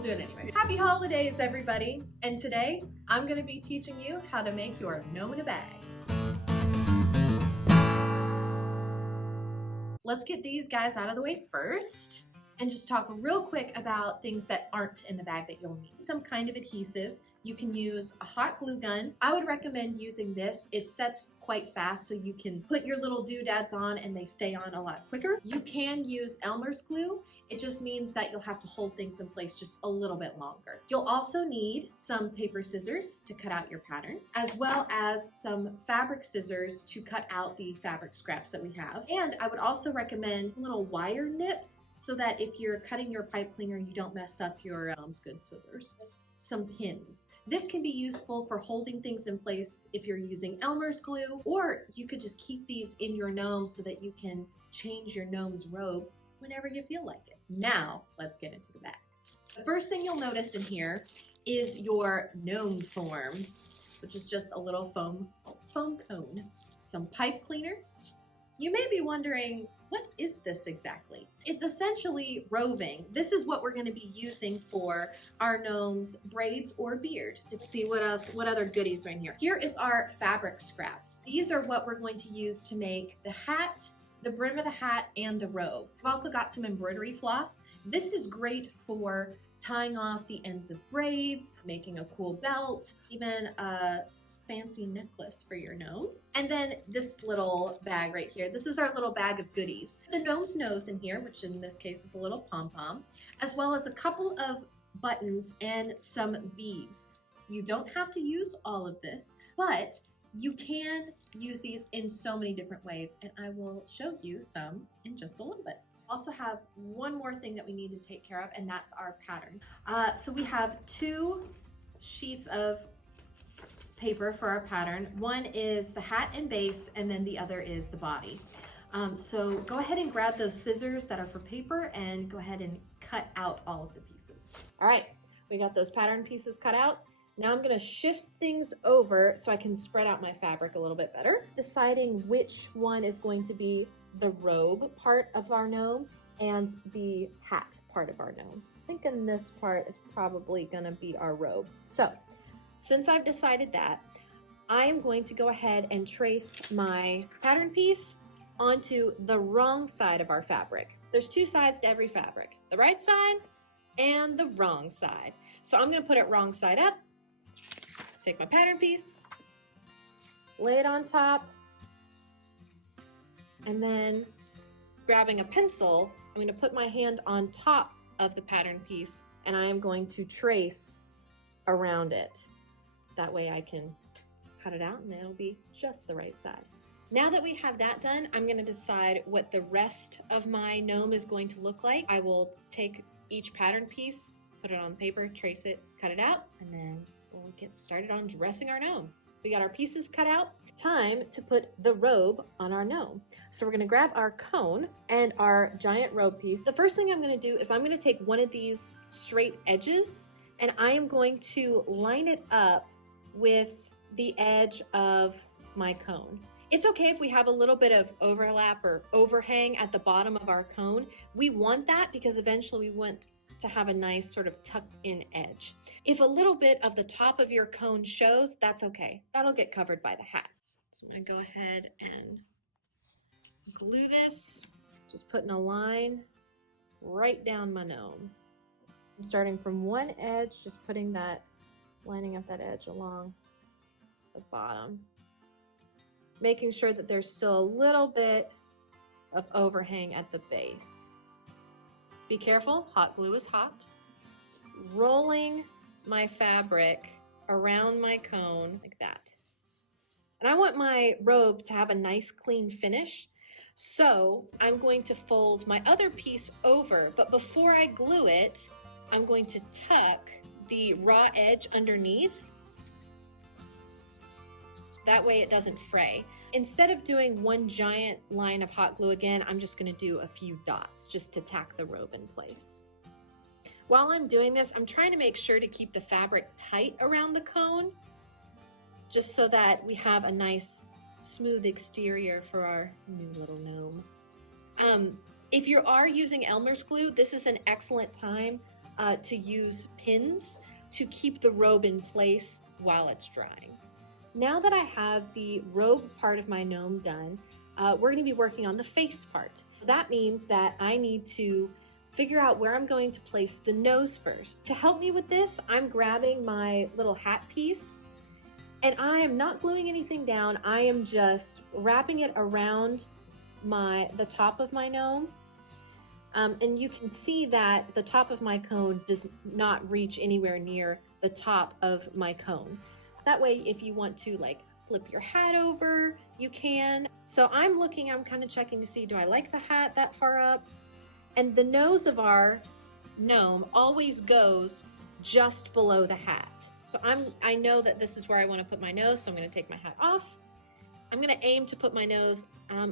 we'll do it anyway. Happy holidays, everybody. And today, I'm gonna be teaching you how to make your Gnome-in-a-Bag. Let's get these guys out of the way first and just talk real quick about things that aren't in the bag that you'll need. Some kind of adhesive. You can use a hot glue gun. I would recommend using this. It sets quite fast, so you can put your little doodads on and they stay on a lot quicker. You can use Elmer's glue. It just means that you'll have to hold things in place just a little bit longer. You'll also need some paper scissors to cut out your pattern, as well as some fabric scissors to cut out the fabric scraps that we have. And I would also recommend little wire nips so that if you're cutting your pipe cleaner, you don't mess up your mom's good scissors. Some pins. This can be useful for holding things in place if you're using Elmer's glue, or you could just keep these in your gnome so that you can change your gnome's robe whenever you feel like it. Now, let's get into the bag. The first thing you'll notice in here is your gnome form, which is just a little foam cone. Some pipe cleaners. You may be wondering, what is this exactly? It's essentially roving. This is what we're going to be using for our gnome's braids or beard. Let's see what other goodies are in here. Here is our fabric scraps. These are what we're going to use to make the hat, the brim of the hat, and the robe. We've also got some embroidery floss. This is great for tying off the ends of braids, making a cool belt, even a fancy necklace for your gnome. And then this little bag right here, this is our little bag of goodies. The gnome's nose in here, which in this case is a little pom-pom, as well as a couple of buttons and some beads. You don't have to use all of this, but you can use these in so many different ways, and I will show you some in just a little bit. Also have one more thing that we need to take care of, and that's our pattern. So we have 2 sheets of paper for our pattern. One is the hat and base, and then the other is the body. So go ahead and grab those scissors that are for paper and go ahead and cut out all of the pieces. All right, we got those pattern pieces cut out. Now I'm gonna shift things over so I can spread out my fabric a little bit better, deciding which one is going to be the robe part of our gnome and the hat part of our gnome. Thinking this part is probably gonna be our robe. So since I've decided that, I'm going to go ahead and trace my pattern piece onto the wrong side of our fabric. There's 2 sides to every fabric, the right side and the wrong side. So I'm gonna put it wrong side up, take my pattern piece, lay it on top, and then grabbing a pencil, I'm going to put my hand on top of the pattern piece and I am going to trace around it. That way I can cut it out and it'll be just the right size. Now that we have that done, I'm going to decide what the rest of my gnome is going to look like. I will take each pattern piece, put it on paper, trace it, cut it out, and then we'll get started on dressing our gnome. We got our pieces cut out. Time to put the robe on our gnome. So we're gonna grab our cone and our giant robe piece. The first thing I'm gonna do is I'm gonna take one of these straight edges and I am going to line it up with the edge of my cone. It's okay if we have a little bit of overlap or overhang at the bottom of our cone. We want that because eventually we want to have a nice sort of tucked in edge. If a little bit of the top of your cone shows, that's okay. That'll get covered by the hat. So I'm gonna go ahead and glue this, just putting a line right down my gnome. Starting from one edge, just putting that, lining up that edge along the bottom. Making sure that there's still a little bit of overhang at the base. Be careful, hot glue is hot. Rolling my fabric around my cone like that. And I want my robe to have a nice clean finish. So I'm going to fold my other piece over, but before I glue it, I'm going to tuck the raw edge underneath. That way it doesn't fray. Instead of doing one giant line of hot glue again, I'm just gonna do a few dots just to tack the robe in place. While I'm doing this, I'm trying to make sure to keep the fabric tight around the cone, just so that we have a nice smooth exterior for our new little gnome. If you are using Elmer's glue, this is an excellent time to use pins to keep the robe in place while it's drying. Now that I have the robe part of my gnome done, we're gonna be working on the face part. That means that I need to figure out where I'm going to place the nose first. To help me with this, I'm grabbing my little hat piece and I am not gluing anything down. I am just wrapping it around the top of my gnome. And you can see that the top of my cone does not reach anywhere near the top of my cone. That way, if you want to like flip your hat over, you can. So I'm kind of checking to see, do I like the hat that far up? And the nose of our gnome always goes just below the hat. So I know that this is where I want to put my nose, so I'm going to take my hat off. I'm going to aim to put my nose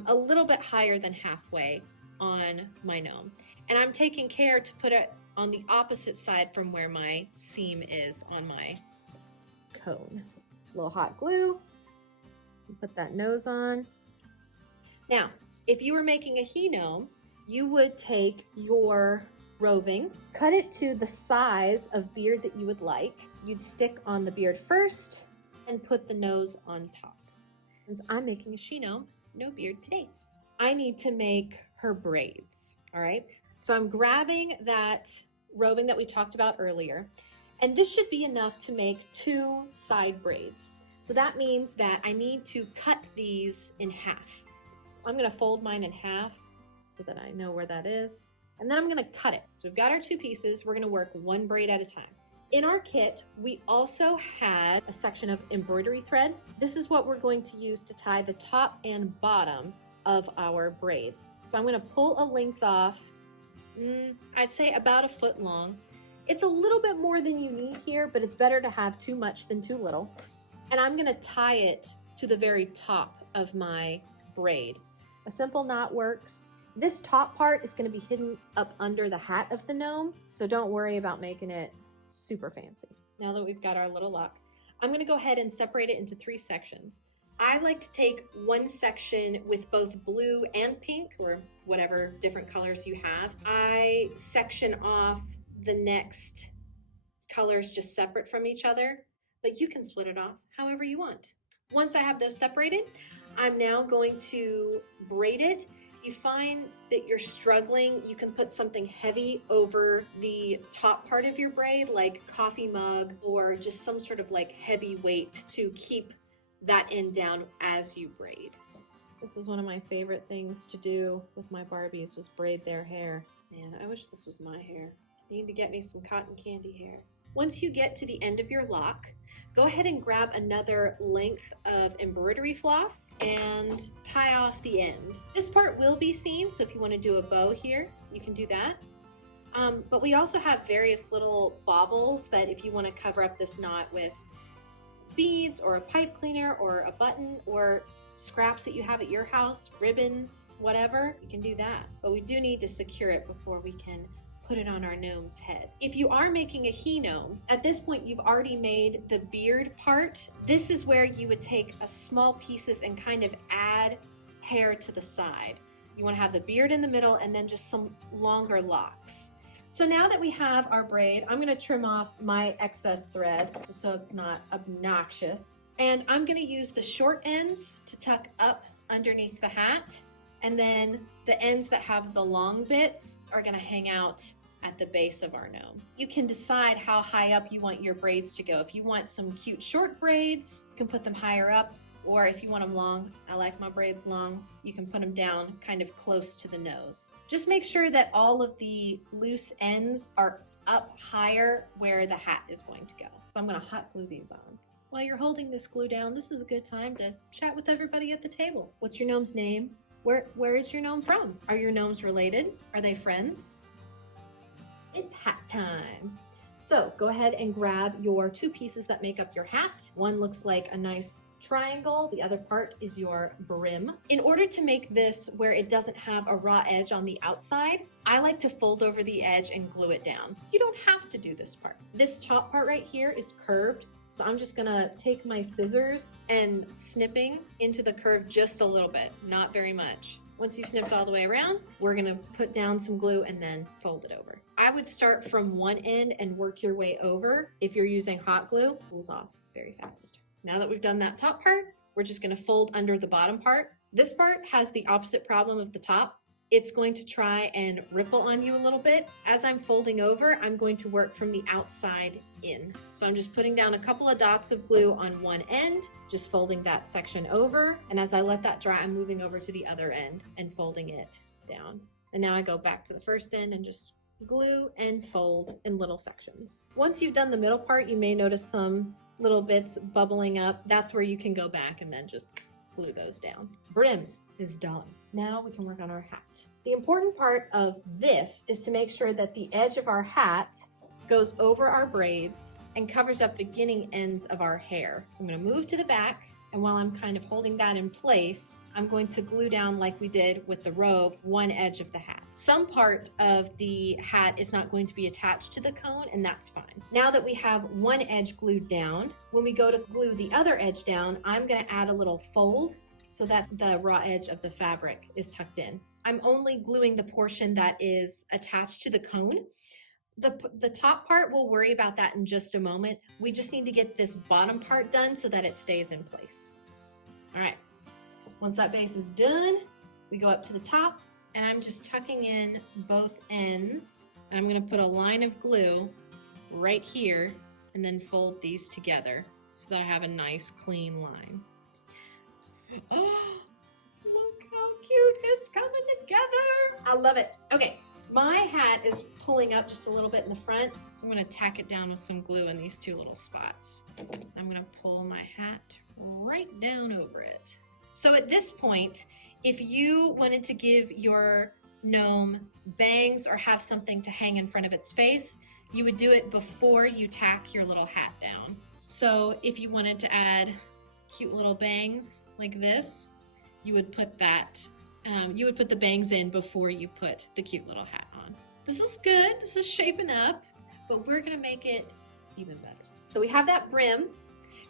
a little bit higher than halfway on my gnome. And I'm taking care to put it on the opposite side from where my seam is on my cone. A little hot glue, put that nose on. Now, if you were making a he gnome, you would take your roving, cut it to the size of beard that you would like. You'd stick on the beard first and put the nose on top. Since I'm making a she gnome, no beard today. I need to make her braids, all right? So I'm grabbing that roving that we talked about earlier, and this should be enough to make 2 side braids. So that means that I need to cut these in half. I'm gonna fold mine in half so that I know where that is. And then I'm gonna cut it. So we've got our 2 pieces. We're gonna work 1 braid at a time. In our kit, we also had a section of embroidery thread. This is what we're going to use to tie the top and bottom of our braids. So I'm gonna pull a length off, I'd say about 1 foot long. It's a little bit more than you need here, but it's better to have too much than too little. And I'm gonna tie it to the very top of my braid. A simple knot works. This top part is gonna be hidden up under the hat of the gnome, so don't worry about making it super fancy. Now that we've got our little lock, I'm gonna go ahead and separate it into 3 sections. I like to take one section with both blue and pink, or whatever different colors you have. I section off the next colors just separate from each other, but you can split it off however you want. Once I have those separated, I'm now going to braid it. You find that you're struggling, you can put something heavy over the top part of your braid, like coffee mug or just some sort of like heavy weight to keep that end down as you braid. This is one of my favorite things to do with my Barbies, was braid their hair. Man, I wish this was my hair. I need to get me some cotton candy hair. Once you get to the end of your lock, go ahead and grab another length of embroidery floss and tie off the end. This part will be seen, so if you want to do a bow here, you can do that. But we also have various little baubles that if you want to cover up this knot with beads or a pipe cleaner or a button or scraps that you have at your house, ribbons, whatever, you can do that. But we do need to secure it before we can put it on our gnome's head. If you are making a he gnome, at this point you've already made the beard part. This is where you would take a small pieces and kind of add hair to the side. You want to have the beard in the middle and then just some longer locks. So now that we have our braid, I'm going to trim off my excess thread just so it's not obnoxious. And I'm going to use the short ends to tuck up underneath the hat. And then the ends that have the long bits are going to hang out at the base of our gnome. You can decide how high up you want your braids to go. If you want some cute short braids, you can put them higher up. Or if you want them long, I like my braids long, you can put them down kind of close to the nose. Just make sure that all of the loose ends are up higher where the hat is going to go. So I'm going to hot glue these on. While you're holding this glue down, this is a good time to chat with everybody at the table. What's your gnome's name? Where is your gnome from? Are your gnomes related? Are they friends? It's hat time. So go ahead and grab your 2 pieces that make up your hat. One looks like a nice triangle, the other part is your brim. In order to make this where it doesn't have a raw edge on the outside, I like to fold over the edge and glue it down. You don't have to do this part. This top part right here is curved, so I'm just gonna take my scissors and snipping into the curve just a little bit, not very much. Once you've snipped all the way around, we're gonna put down some glue and then fold it over. I would start from one end and work your way over. If you're using hot glue, it pulls off very fast. Now that we've done that top part, we're just going to fold under the bottom part. This part has the opposite problem of the top. It's going to try and ripple on you a little bit. As I'm folding over, I'm going to work from the outside in. So I'm just putting down a couple of dots of glue on one end, just folding that section over. And as I let that dry, I'm moving over to the other end and folding it down. And now I go back to the first end and just glue and fold in little sections. Once you've done the middle part, you may notice some little bits bubbling up. That's where you can go back and then just glue those down. Brim is done. Now we can work on our hat. The important part of this is to make sure that the edge of our hat goes over our braids and covers up beginning ends of our hair. I'm going to move to the back, and while I'm kind of holding that in place, I'm going to glue down, like we did with the robe, one edge of the hat. Some part of the hat is not going to be attached to the cone, and that's fine. Now that we have one edge glued down, when we go to glue the other edge down, I'm going to add a little fold so that the raw edge of the fabric is tucked in. I'm only gluing the portion that is attached to the cone. The top part, we'll worry about that in just a moment. We just need to get this bottom part done so that it stays in place. All right, once that base is done, we go up to the top, and I'm just tucking in both ends. And I'm gonna put a line of glue right here and then fold these together so that I have a nice clean line. Oh, look how cute it's coming together. I love it. Okay, my hat is pulling up just a little bit in the front, so I'm gonna tack it down with some glue in these two little spots. I'm gonna pull my hat right down over it. So at this point, if you wanted to give your gnome bangs or have something to hang in front of its face, you would do it before you tack your little hat down. So if you wanted to add cute little bangs like this, you would put that, you would put the bangs in before you put the cute little hat on. This is good, this is shaping up, but we're gonna make it even better. So we have that brim,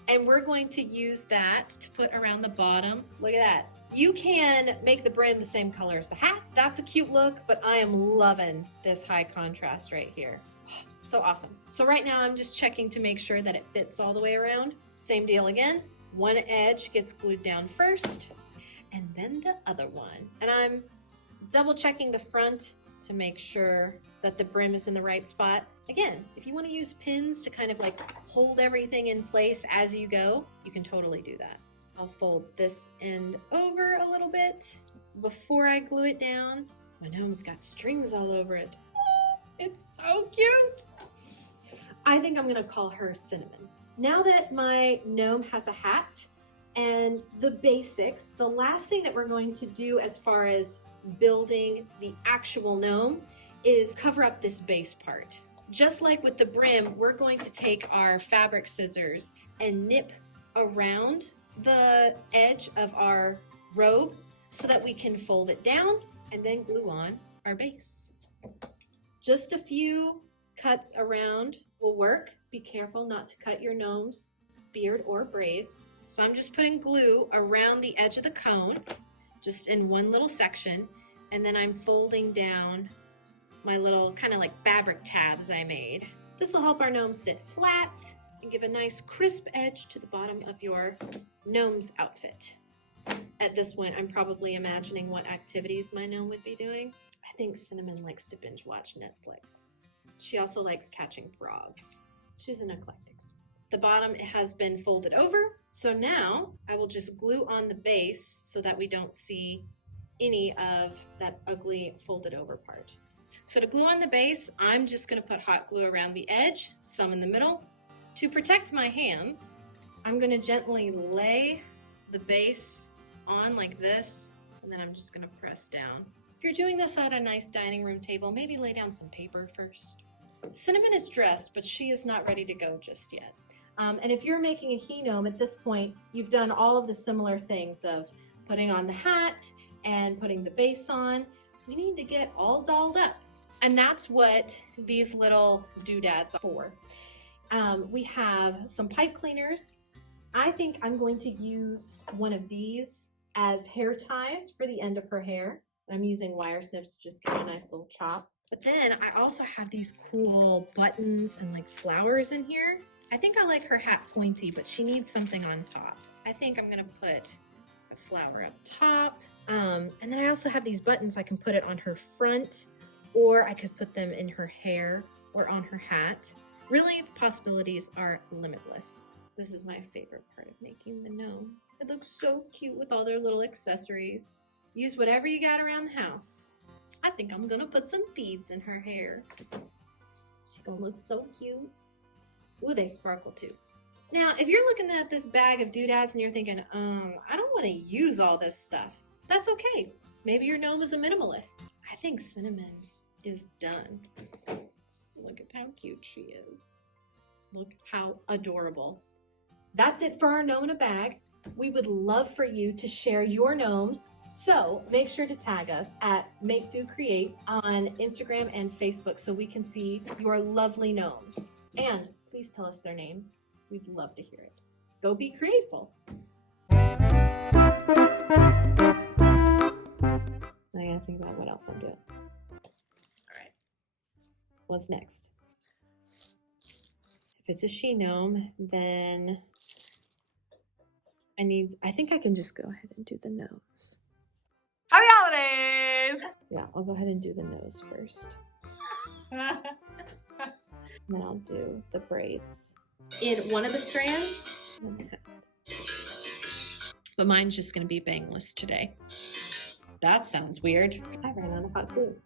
and we're going to use that to put around the bottom. Look at that. You can make the brim the same color as the hat. That's a cute look, but I am loving this high contrast right here. So awesome. So right now I'm just checking to make sure that it fits all the way around. Same deal again. One edge gets glued down first, and then the other one. And I'm double checking the front to make sure that the brim is in the right spot. Again, if you want to use pins to kind of like hold everything in place as you go, you can totally do that. I'll fold this end over a little bit before I glue it down. My gnome's got strings all over it. Oh, it's so cute. I think I'm gonna call her Cinnamon. Now that my gnome has a hat and the basics, the last thing that we're going to do as far as building the actual gnome is cover up this base part. Just like with the brim, we're going to take our fabric scissors and nip around the edge of our robe so that we can fold it down and then glue on our base. Just a few cuts around will work. Be careful not to cut your gnome's beard or braids. So I'm just putting glue around the edge of the cone, just in one little section, and then I'm folding down my little kind of like fabric tabs I made. This will help our gnome sit flat and give a nice crisp edge to the bottom of your gnome's outfit. At this point, I'm probably imagining what activities my gnome would be doing. I think Cinnamon likes to binge watch Netflix. She also likes catching frogs. She's an eclectic. The bottom has been folded over, so now I will just glue on the base so that we don't see any of that ugly folded over part. So to glue on the base, I'm just going to put hot glue around the edge, some in the middle. To protect my hands, I'm going to gently lay the base on like this, and then I'm just going to press down. If you're doing this at a nice dining room table, maybe lay down some paper first. Cinnamon is dressed, but she is not ready to go just yet. And if you're making a he gnome at this point, you've done all of the similar things of putting on the hat and putting the base on. We need to get all dolled up. And that's what these little doodads are for. We have some pipe cleaners. I think I'm going to use one of these as hair ties for the end of her hair. I'm using wire snips to just give it a nice little chop. But then I also have these cool buttons and like flowers in here. I think I like her hat pointy, but she needs something on top. I think I'm gonna put a flower up top. And then I also have these buttons. I can put it on her front, or I could put them in her hair or on her hat. Really, the possibilities are limitless. This is my favorite part of making the gnome. It looks so cute with all their little accessories. Use whatever you got around the house. I think I'm gonna put some beads in her hair. She's gonna look so cute. Ooh, they sparkle too. Now, if you're looking at this bag of doodads and you're thinking, I don't wanna use all this stuff, that's okay. Maybe your gnome is a minimalist. I think Cinnamon is done. Look at how cute she is. Look how adorable. That's it for our Gnome-in-a-Bag. We would love for you to share your gnomes, so make sure to tag us at make.do.create on Instagram and Facebook so we can see your lovely gnomes. And please tell us their names. We'd love to hear it. Go be createful. I gotta think about what else I'm doing. All right, what's next? If it's a she gnome, then I think I can just go ahead and do the nose. Happy holidays! Yeah, I'll go ahead and do the nose first. And then I'll do the braids in one of the strands. But mine's just gonna be bangless today. That sounds weird. I ran out of hot glue.